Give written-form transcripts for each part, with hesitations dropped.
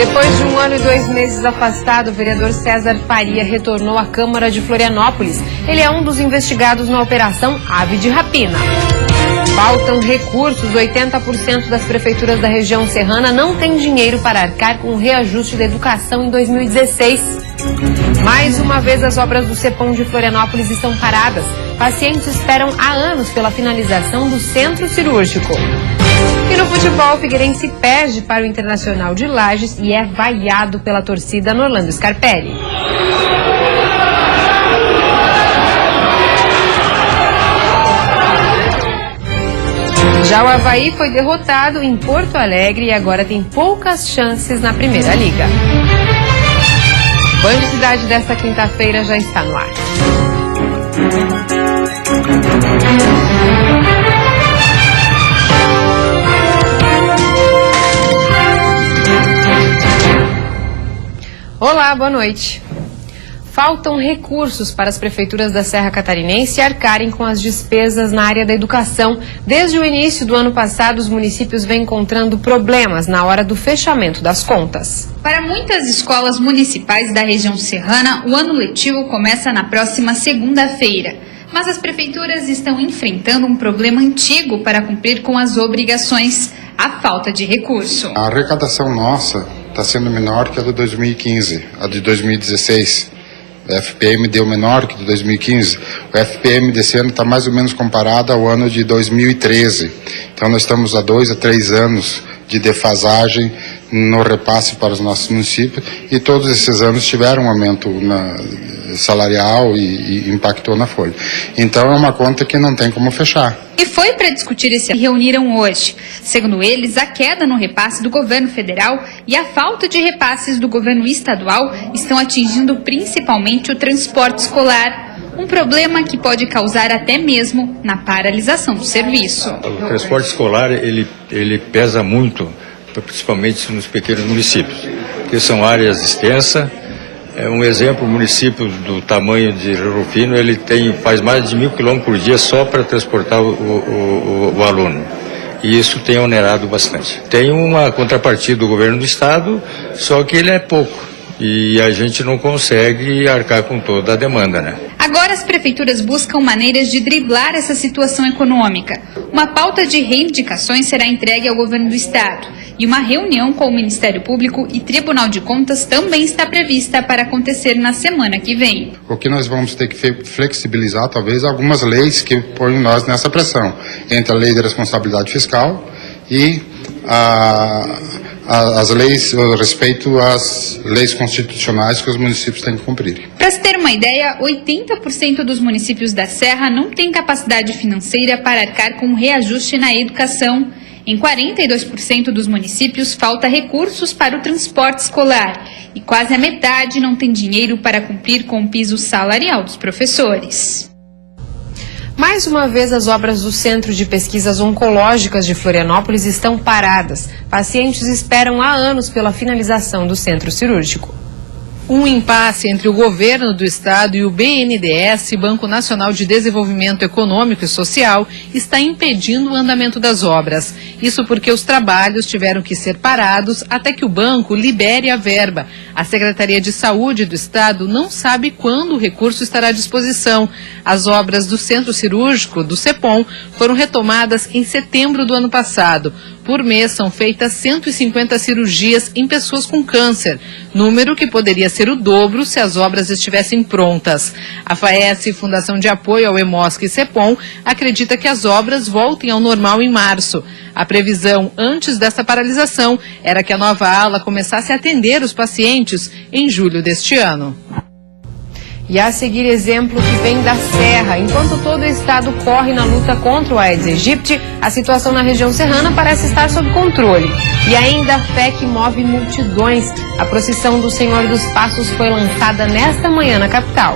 Depois de 1 ano e 2 meses afastado, o vereador César Faria retornou à Câmara de Florianópolis. Ele é um dos investigados na Operação Ave de Rapina. Faltam recursos. 80% das prefeituras da região serrana não têm dinheiro para arcar com o reajuste da educação em 2016. Mais uma vez, as obras do CEPOM de Florianópolis estão paradas. Pacientes esperam há anos pela finalização do centro cirúrgico. E no futebol, o Figueirense perde para o Internacional de Lages e é vaiado pela torcida no Orlando Scarpelli. Já o Avaí foi derrotado em Porto Alegre e agora tem poucas chances na Primeira Liga. Band Cidade desta quinta-feira já está no ar. Olá, boa noite. Faltam recursos para as prefeituras da Serra Catarinense arcarem com as despesas na área da educação. Desde o início do ano passado, os municípios vêm encontrando problemas na hora do fechamento das contas. Para muitas escolas municipais da região serrana, o ano letivo começa na próxima segunda-feira. Mas as prefeituras estão enfrentando um problema antigo para cumprir com as obrigações: a falta de recurso. A arrecadação nossa está sendo menor que a de 2015, a de 2016. O FPM deu menor que de 2015. O FPM desse ano está mais ou menos comparado ao ano de 2013. Então nós estamos há 2 a 3 anos de defasagem no repasse para os nossos municípios, e todos esses anos tiveram um aumento salarial e impactou na folha. Então é uma conta que não tem como fechar. E foi para discutir esse reuniram hoje. Segundo eles, a queda no repasse do governo federal e a falta de repasses do governo estadual estão atingindo principalmente o transporte escolar. Um problema que pode causar até mesmo na paralisação do serviço. O transporte escolar, ele pesa muito, principalmente nos pequenos municípios, porque são áreas extensas. Um exemplo, o município do tamanho de Rufino, ele faz mais de 1.000 quilômetros por dia só para transportar o aluno. E isso tem onerado bastante. Tem uma contrapartida do governo do estado, só que ele é pouco. E a gente não consegue arcar com toda a demanda, né? Agora as prefeituras buscam maneiras de driblar essa situação econômica. Uma pauta de reivindicações será entregue ao governo do estado. E uma reunião com o Ministério Público e Tribunal de Contas também está prevista para acontecer na semana que vem. O que nós vamos ter que flexibilizar, talvez, algumas leis que põem nós nessa pressão. Entre a lei de responsabilidade fiscal e as leis, o respeito às leis constitucionais que os municípios têm que cumprir. Para se ter uma ideia, 80% dos municípios da Serra não têm capacidade financeira para arcar com o reajuste na educação. Em 42% dos municípios falta recursos para o transporte escolar e quase a metade não tem dinheiro para cumprir com o piso salarial dos professores. Mais uma vez, as obras do Centro de Pesquisas Oncológicas de Florianópolis estão paradas. Pacientes esperam há anos pela finalização do centro cirúrgico. Um impasse entre o governo do estado e o BNDES, Banco Nacional de Desenvolvimento Econômico e Social, está impedindo o andamento das obras. Isso porque os trabalhos tiveram que ser parados até que o banco libere a verba. A Secretaria de Saúde do estado não sabe quando o recurso estará à disposição. As obras do centro cirúrgico do CEPOM foram retomadas em setembro do ano passado. Por mês são feitas 150 cirurgias em pessoas com câncer, número que poderia ser o dobro se as obras estivessem prontas. A FAES, Fundação de Apoio ao EMOSC e CEPOM, acredita que as obras voltem ao normal em março. A previsão antes dessa paralisação era que a nova ala começasse a atender os pacientes em julho deste ano. E a seguir, exemplo que vem da Serra. Enquanto todo o estado corre na luta contra o Aedes aegypti, a situação na região serrana parece estar sob controle. E ainda a fé que move multidões. A procissão do Senhor dos Passos foi lançada nesta manhã na capital.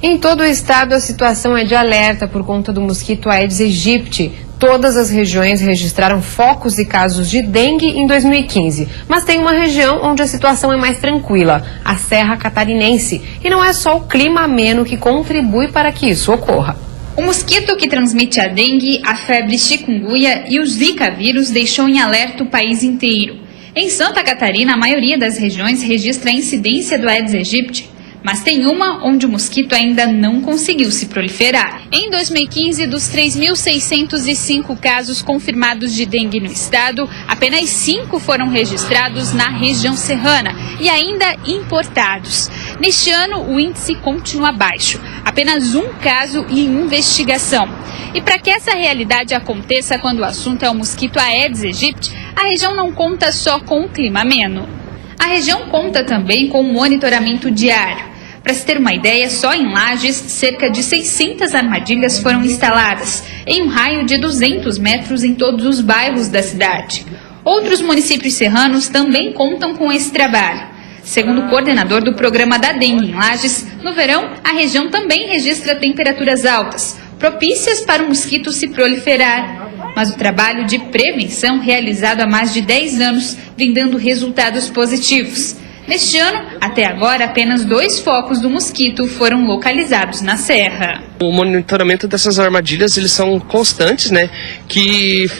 Em todo o estado, a situação é de alerta por conta do mosquito Aedes aegypti. Todas as regiões registraram focos e casos de dengue em 2015, mas tem uma região onde a situação é mais tranquila, a Serra Catarinense. E não é só o clima ameno que contribui para que isso ocorra. O mosquito que transmite a dengue, a febre chikungunya e o Zika vírus deixou em alerta o país inteiro. Em Santa Catarina, a maioria das regiões registra a incidência do Aedes aegypti, mas tem uma onde o mosquito ainda não conseguiu se proliferar. Em 2015, dos 3.605 casos confirmados de dengue no estado, apenas 5 foram registrados na região serrana e ainda importados. Neste ano, o índice continua baixo, apenas 1 caso em investigação. E para que essa realidade aconteça quando o assunto é o mosquito Aedes aegypti, a região não conta só com o clima ameno. A região conta também com monitoramento diário. Para se ter uma ideia, só em Lages, cerca de 600 armadilhas foram instaladas, em um raio de 200 metros em todos os bairros da cidade. Outros municípios serranos também contam com esse trabalho. Segundo o coordenador do programa da dengue em Lages, no verão, a região também registra temperaturas altas, propícias para o mosquito se proliferar. Mas o trabalho de prevenção realizado há mais de 10 anos vem dando resultados positivos. Neste ano, até agora, apenas 2 focos do mosquito foram localizados na Serra. O monitoramento dessas armadilhas, eles são constantes, né, que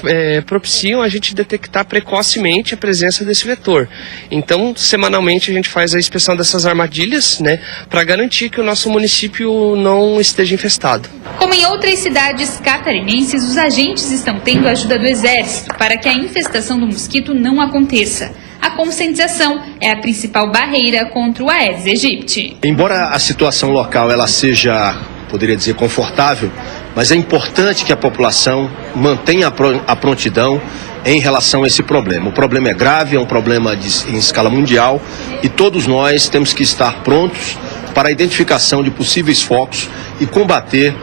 propiciam a gente detectar precocemente a presença desse vetor. Então, semanalmente a gente faz a inspeção dessas armadilhas, né, para garantir que o nosso município não esteja infestado. Como em outras cidades catarinenses, os agentes estão tendo a ajuda do Exército para que a infestação do mosquito não aconteça. A conscientização é a principal barreira contra o Aedes aegypti. Embora a situação local ela seja, poderia dizer, confortável, mas é importante que a população mantenha a prontidão em relação a esse problema. O problema é grave, é um problema em escala mundial e todos nós temos que estar prontos para a identificação de possíveis focos e combater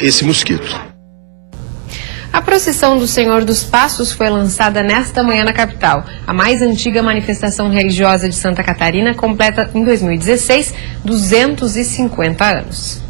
esse mosquito. A procissão do Senhor dos Passos foi lançada nesta manhã na capital. A mais antiga manifestação religiosa de Santa Catarina completa em 2016 250 anos.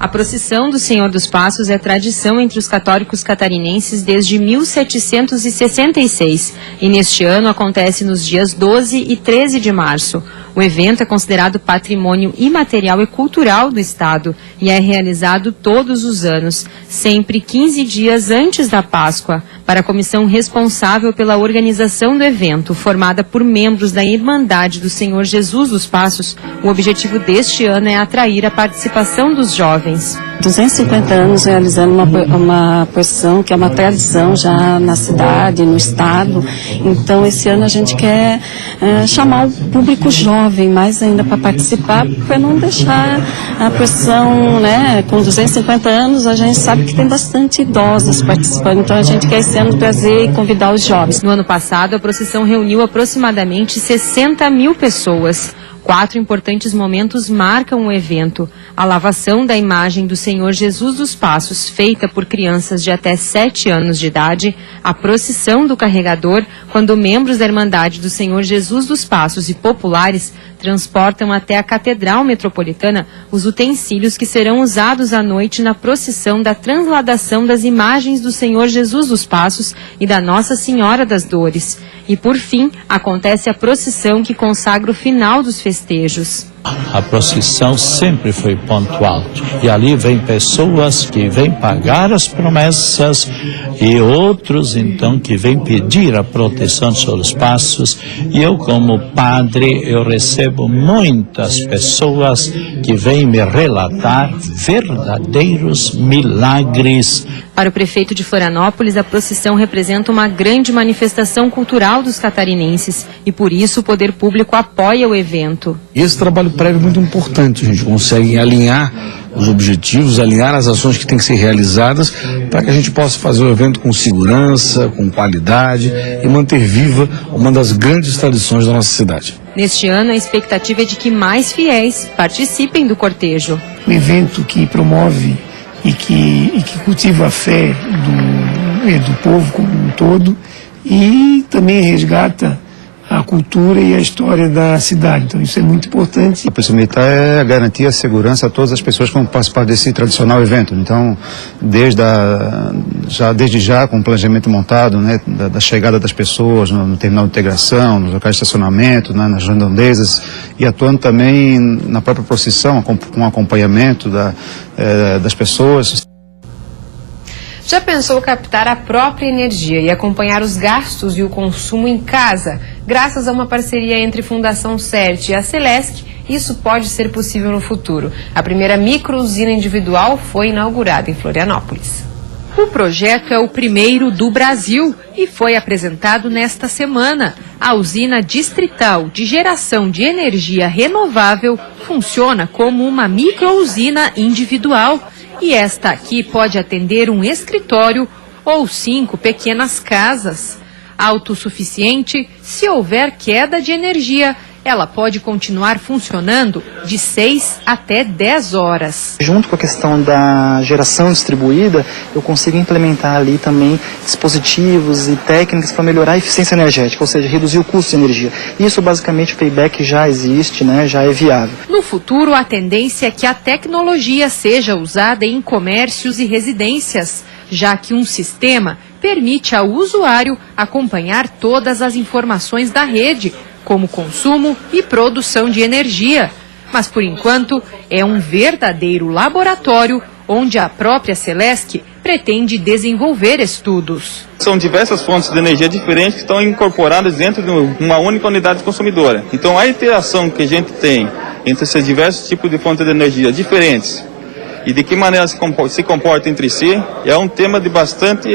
A procissão do Senhor dos Passos é tradição entre os católicos catarinenses desde 1766 e neste ano acontece nos dias 12 e 13 de março. O evento é considerado patrimônio imaterial e cultural do Estado e é realizado todos os anos, sempre 15 dias antes da Páscoa, para a comissão responsável pela organização do evento, formada por membros da Irmandade do Senhor Jesus dos Passos. O objetivo deste ano é atrair a participação dos jovens. 250 anos realizando uma procissão que é uma tradição já na cidade, no estado. Então esse ano a gente quer chamar o público jovem mais ainda para participar, para não deixar a procissão, né, com 250 anos a gente sabe que tem bastante idosos participando, então a gente quer esse ano trazer e convidar os jovens. No ano passado a procissão reuniu aproximadamente 60 mil pessoas. 4 importantes momentos marcam o evento: a lavação da imagem do Senhor Jesus dos Passos, feita por crianças de até 7 anos de idade, a procissão do carregador, quando membros da Irmandade do Senhor Jesus dos Passos e populares transportam até a Catedral Metropolitana os utensílios que serão usados à noite na procissão da transladação das imagens do Senhor Jesus dos Passos e da Nossa Senhora das Dores. E, por fim, acontece a procissão que consagra o final dos festejos. A procissão sempre foi pontual e ali vem pessoas que vêm pagar as promessas e outros então que vêm pedir a proteção sobre os passos, e eu como padre eu recebo muitas pessoas que vêm me relatar verdadeiros milagres. Para o prefeito de Florianópolis, a procissão representa uma grande manifestação cultural dos catarinenses e por isso o poder público apoia o evento. Esse trabalho prévio é muito importante, a gente consegue alinhar os objetivos, alinhar as ações que têm que ser realizadas para que a gente possa fazer o evento com segurança, com qualidade e manter viva uma das grandes tradições da nossa cidade. Neste ano, a expectativa é de que mais fiéis participem do cortejo. Um evento que promove e que cultiva a fé do povo como um todo e também resgata a cultura e a história da cidade. Então isso é muito importante. A Polícia Militar é garantir a segurança a todas as pessoas que vão participar desse tradicional evento. Então, desde já com o planejamento montado, né, da chegada das pessoas no terminal de integração, nos locais de estacionamento, né, nas redondezas, e atuando também na própria procissão, com acompanhamento das pessoas. Já pensou captar a própria energia e acompanhar os gastos e o consumo em casa? Graças a uma parceria entre Fundação CERT e a Celesc, isso pode ser possível no futuro. A primeira micro-usina individual foi inaugurada em Florianópolis. O projeto é o primeiro do Brasil e foi apresentado nesta semana. A usina distrital de geração de energia renovável funciona como uma micro-usina individual. E esta aqui pode atender um escritório ou 5 pequenas casas. Autossuficiente, se houver queda de energia, ela pode continuar funcionando de 6 até 10 horas. Junto com a questão da geração distribuída, eu consigo implementar ali também dispositivos e técnicas para melhorar a eficiência energética, ou seja, reduzir o custo de energia. Isso basicamente o payback já existe, né, já é viável. No futuro, a tendência é que a tecnologia seja usada em comércios e residências, já que um sistema permite ao usuário acompanhar todas as informações da rede, como consumo e produção de energia. Mas, por enquanto, é um verdadeiro laboratório onde a própria Celesc pretende desenvolver estudos. São diversas fontes de energia diferentes que estão incorporadas dentro de uma única unidade consumidora. Então, a interação que a gente tem entre esses diversos tipos de fontes de energia diferentes e de que maneira se comporta entre si, é um tema de bastante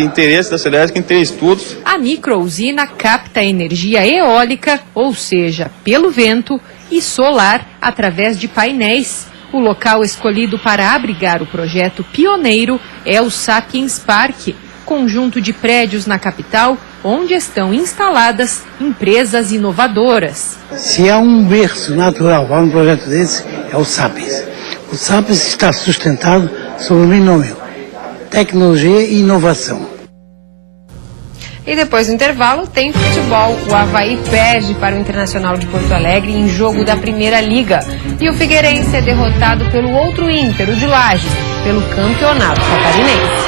interesse da Celesc em ter estudos. A microusina capta energia eólica, ou seja, pelo vento, e solar através de painéis. O local escolhido para abrigar o projeto pioneiro é o Sapiens Park, conjunto de prédios na capital, onde estão instaladas empresas inovadoras. Se há um berço natural para um projeto desse, é o Sapiens. O Sapiens está sustentado sobre o binômio tecnologia e inovação. E depois do intervalo tem futebol. O Avaí perde para o Internacional de Porto Alegre em jogo da Primeira Liga. E o Figueirense é derrotado pelo outro Inter, o de Lages, pelo Campeonato Catarinense.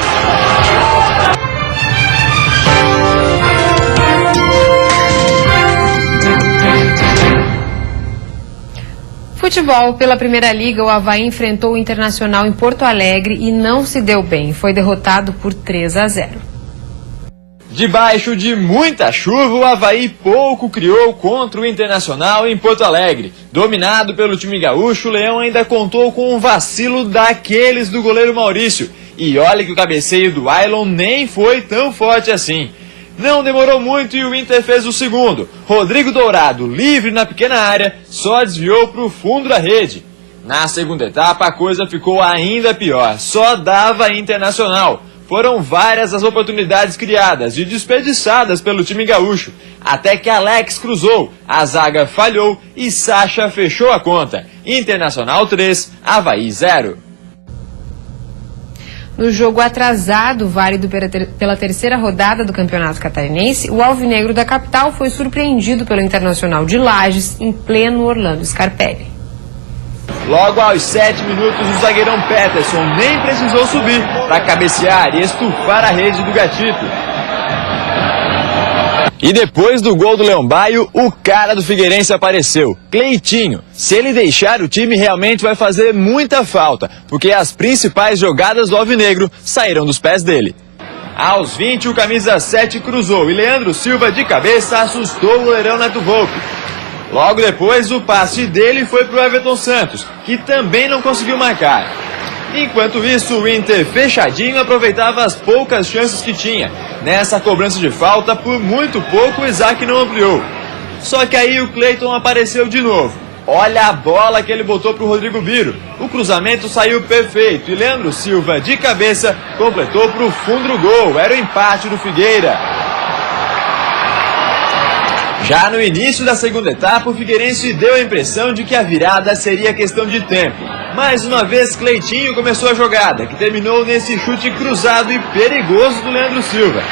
Futebol, pela Primeira Liga, o Avaí enfrentou o Internacional em Porto Alegre e não se deu bem. Foi derrotado por 3-0. Debaixo de muita chuva, o Avaí pouco criou contra o Internacional em Porto Alegre. Dominado pelo time gaúcho, o Leão ainda contou com um vacilo daqueles do goleiro Maurício. E olha que o cabeceio do Ailon nem foi tão forte assim. Não demorou muito e o Inter fez o segundo. Rodrigo Dourado, livre na pequena área, só desviou para o fundo da rede. Na segunda etapa, a coisa ficou ainda pior. Só dava Internacional. Foram várias as oportunidades criadas e desperdiçadas pelo time gaúcho. Até que Alex cruzou, a zaga falhou e Sacha fechou a conta. Internacional 3, Avaí 0. No jogo atrasado, válido pela terceira rodada do Campeonato Catarinense, o alvinegro da capital foi surpreendido pelo Internacional de Lages, em pleno Orlando Scarpelli. Logo aos 7 minutos, o zagueirão Peterson nem precisou subir para cabecear e estufar a rede do Gatito. E depois do gol do Leão Baio, o cara do Figueirense apareceu, Cleitinho. Se ele deixar, o time realmente vai fazer muita falta, porque as principais jogadas do alvinegro saíram dos pés dele. Aos 20, o camisa 7 cruzou e Leandro Silva de cabeça assustou o goleirão Neto Volpe. Logo depois, o passe dele foi para o Everton Santos, que também não conseguiu marcar. Enquanto isso, o Inter fechadinho aproveitava as poucas chances que tinha. Nessa cobrança de falta, por muito pouco, o Isaac não ampliou. Só que aí o Cleiton apareceu de novo. Olha a bola que ele botou para o Rodrigo Biro. O cruzamento saiu perfeito e Leandro Silva, de cabeça, completou para o fundo do gol. Era o empate do Figueira. Já no início da segunda etapa, o Figueirense deu a impressão de que a virada seria questão de tempo. Mais uma vez, Cleitinho começou a jogada, que terminou nesse chute cruzado e perigoso do Leandro Silva.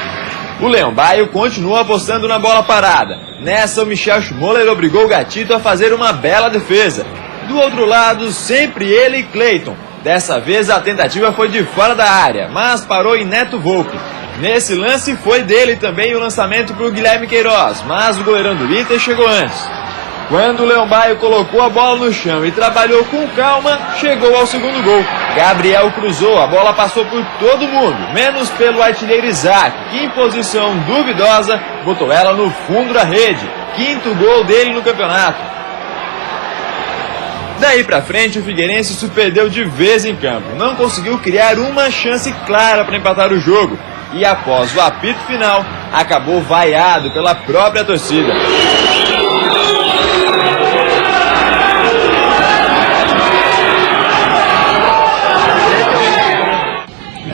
O Leão Baio continua apostando na bola parada. Nessa, o Michel Schmoller obrigou o Gatito a fazer uma bela defesa. Do outro lado, sempre ele e Cleiton. Dessa vez a tentativa foi de fora da área, mas parou em Neto Volpe. Nesse lance foi dele também o lançamento para o Guilherme Queiroz, mas o goleirão do Inter chegou antes. Quando o Leão Baio colocou a bola no chão e trabalhou com calma, chegou ao segundo gol. Gabriel cruzou, a bola passou por todo mundo, menos pelo artilheiro Isaac, que em posição duvidosa botou ela no fundo da rede. 5º gol dele no campeonato. Daí pra frente, o Figueirense se perdeu de vez em campo. Não conseguiu criar uma chance clara para empatar o jogo. E após o apito final, acabou vaiado pela própria torcida.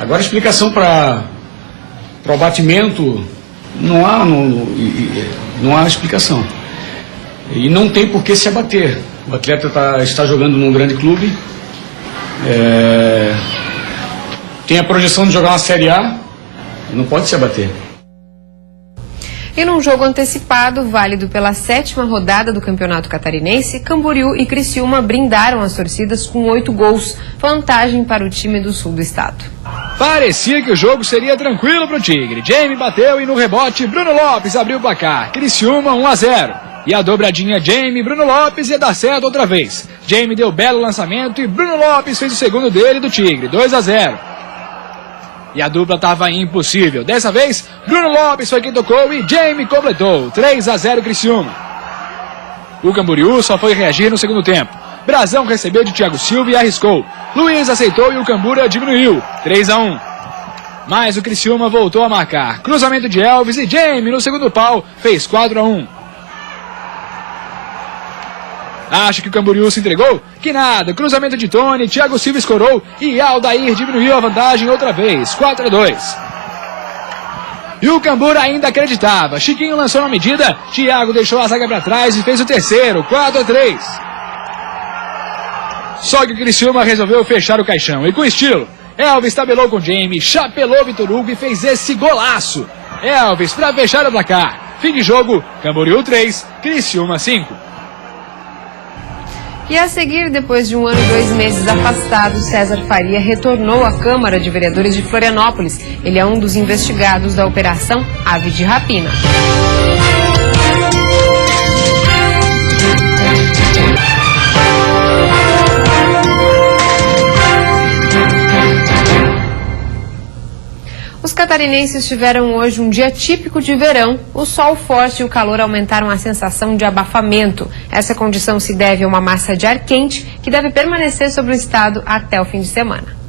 Agora a explicação para o abatimento, não há explicação. E não tem por que se abater. O atleta está jogando num grande clube, tem a projeção de jogar uma Série A, não pode se abater. E num jogo antecipado, válido pela 7ª rodada do Campeonato Catarinense, Camboriú e Criciúma brindaram as torcidas com 8 gols, vantagem para o time do sul do estado. Parecia que o jogo seria tranquilo para o Tigre. Jamie bateu e no rebote Bruno Lopes abriu o placar. Criciúma 1-0. E a dobradinha Jamie-Bruno Lopes ia dar certo outra vez. Jamie deu belo lançamento e Bruno Lopes fez o segundo dele do Tigre, 2-0. E a dupla estava impossível. Dessa vez, Bruno Lopes foi quem tocou e Jamie completou, 3-0 Criciúma. O Camboriú só foi reagir no segundo tempo. Brazão recebeu de Thiago Silva e arriscou. Luiz aceitou e o Cambura diminuiu, 3-1. Mas o Criciúma voltou a marcar. Cruzamento de Elvis e Jamie no segundo pau fez 4-1. Acha que o Camboriú se entregou? Que nada, cruzamento de Tony, Thiago Silva escorou e Aldair diminuiu a vantagem outra vez, 4-2. E o Cambura ainda acreditava, Chiquinho lançou na medida, Thiago deixou a zaga para trás e fez o terceiro, 4-3. Só que o Criciúma resolveu fechar o caixão e com estilo. Elvis tabelou com Jamie, chapelou Vitor Hugo e fez esse golaço. Elvis para fechar o placar. Fim de jogo, Camboriú 3, Criciúma 5. E a seguir, depois de 1 ano e 2 meses afastado, César Faria retornou à Câmara de Vereadores de Florianópolis. Ele é um dos investigados da Operação Ave de Rapina. Os catarinenses tiveram hoje um dia típico de verão. O sol forte e o calor aumentaram a sensação de abafamento. Essa condição se deve a uma massa de ar quente que deve permanecer sobre o estado até o fim de semana.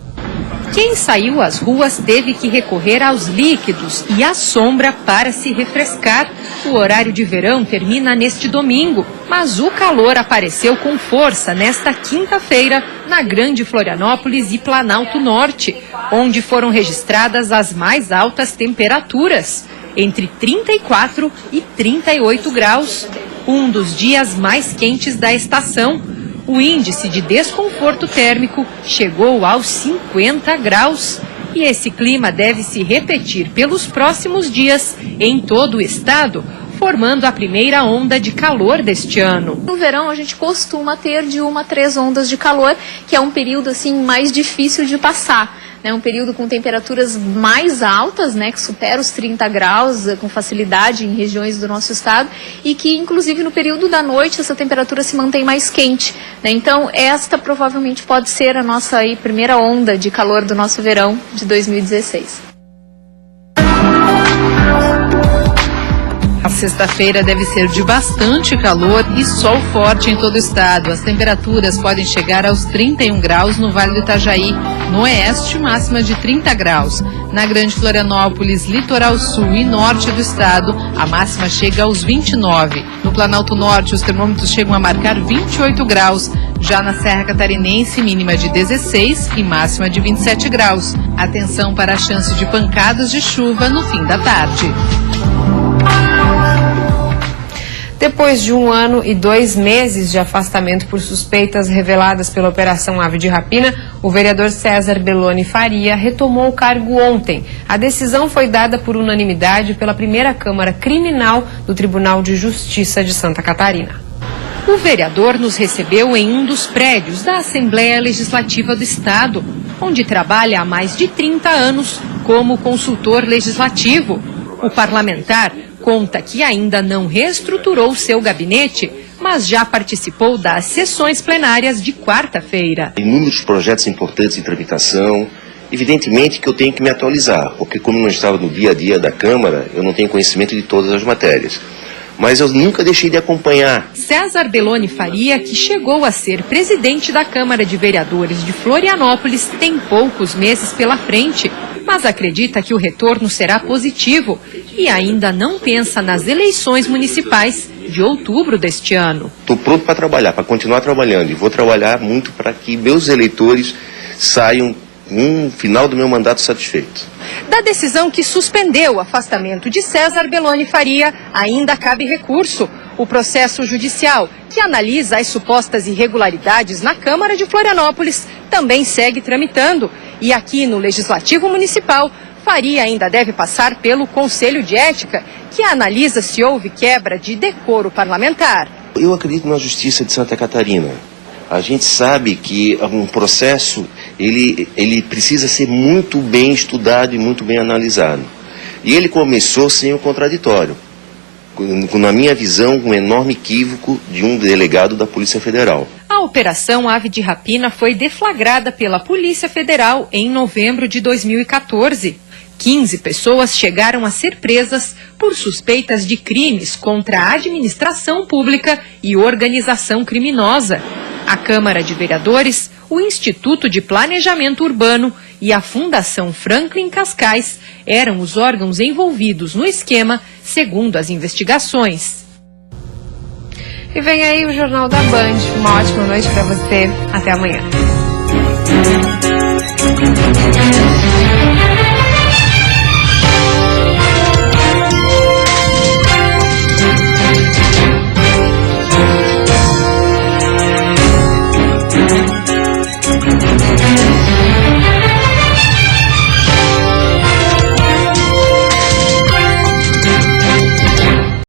Quem saiu às ruas teve que recorrer aos líquidos e à sombra para se refrescar. O horário de verão termina neste domingo, mas o calor apareceu com força nesta quinta-feira na Grande Florianópolis e Planalto Norte, onde foram registradas as mais altas temperaturas, entre 34 e 38 graus, um dos dias mais quentes da estação. O índice de desconforto térmico chegou aos 50 graus e esse clima deve se repetir pelos próximos dias em todo o estado, formando a primeira onda de calor deste ano. No verão a gente costuma ter de 1 a 3 ondas de calor, que é um período assim mais difícil de passar. É um período com temperaturas mais altas, né, que supera os 30 graus com facilidade em regiões do nosso estado e que, inclusive, no período da noite, essa temperatura se mantém mais quente. Né? Então, esta provavelmente pode ser a nossa aí, primeira onda de calor do nosso verão de 2016. A sexta-feira deve ser de bastante calor e sol forte em todo o estado. As temperaturas podem chegar aos 31 graus no Vale do Itajaí. No oeste, máxima de 30 graus. Na Grande Florianópolis, litoral sul e norte do estado, a máxima chega aos 29. No Planalto Norte, os termômetros chegam a marcar 28 graus. Já na Serra Catarinense, mínima de 16 e máxima de 27 graus. Atenção para a chance de pancadas de chuva no fim da tarde. Depois de 1 ano e 2 meses de afastamento por suspeitas reveladas pela Operação Ave de Rapina, o vereador César Belloni Faria retomou o cargo ontem. A decisão foi dada por unanimidade pela primeira Câmara Criminal do Tribunal de Justiça de Santa Catarina. O vereador nos recebeu em um dos prédios da Assembleia Legislativa do Estado, onde trabalha há mais de 30 anos como consultor legislativo. O parlamentar conta que ainda não reestruturou seu gabinete, mas já participou das sessões plenárias de quarta-feira. Inúmeros projetos importantes em tramitação. Evidentemente que eu tenho que me atualizar, porque como não estava no dia a dia da Câmara, eu não tenho conhecimento de todas as matérias. Mas eu nunca deixei de acompanhar. César Belloni Faria, que chegou a ser presidente da Câmara de Vereadores de Florianópolis, tem poucos meses pela frente, mas acredita que o retorno será positivo e ainda não pensa nas eleições municipais de outubro deste ano. Estou pronto para trabalhar, para continuar trabalhando, e vou trabalhar muito para que meus eleitores saiam no final do meu mandato satisfeitos. Da decisão que suspendeu o afastamento de César Belloni Faria, ainda cabe recurso. O processo judicial, que analisa as supostas irregularidades na Câmara de Florianópolis, também segue tramitando. E aqui no Legislativo Municipal, Faria ainda deve passar pelo Conselho de Ética, que analisa se houve quebra de decoro parlamentar. Eu acredito na Justiça de Santa Catarina. A gente sabe que um processo, ele precisa ser muito bem estudado e muito bem analisado. E ele começou sem o contraditório. Na minha visão, um enorme equívoco de um delegado da Polícia Federal. A Operação Ave de Rapina foi deflagrada pela Polícia Federal em novembro de 2014. 15 pessoas chegaram a ser presas por suspeitas de crimes contra a administração pública e organização criminosa. A Câmara de Vereadores, o Instituto de Planejamento Urbano e a Fundação Franklin Cascais eram os órgãos envolvidos no esquema, segundo as investigações. E vem aí o Jornal da Band. Uma ótima noite para você. Até amanhã.